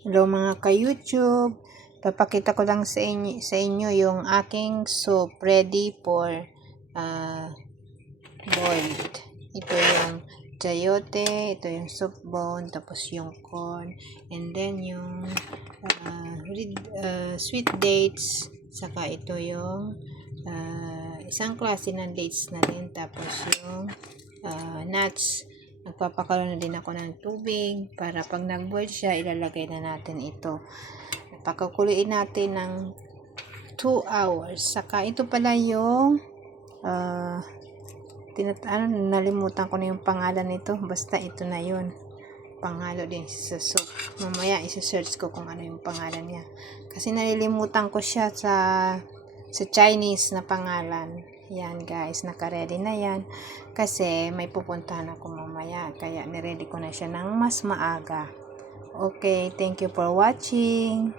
Hello mga ka-YouTube. Papakita ko lang sa inyo yung aking soup ready for boiled. Ito yung chayote, ito yung soup bone, tapos yung corn, and then yung sweet dates, saka ito yung isang klase ng dates na din, tapos yung nuts. Nagpapakalo na din ako ng tubig para pag nag-boil siya, ilalagay na natin ito. Pakakuloyin natin ng 2 hours. Saka ito pala yung nalimutan ko na yung pangalan nito. Basta ito na yun. Panghalo din sa soup. Mamaya isa-search ko kung ano yung pangalan niya. Kasi nalilimutan ko siya sa Chinese na pangalan. Yan guys, naka-ready na yan. Kasi may pupuntahan ako mamaya. Kaya niready ko na siya ng mas maaga. Okay, thank you for watching.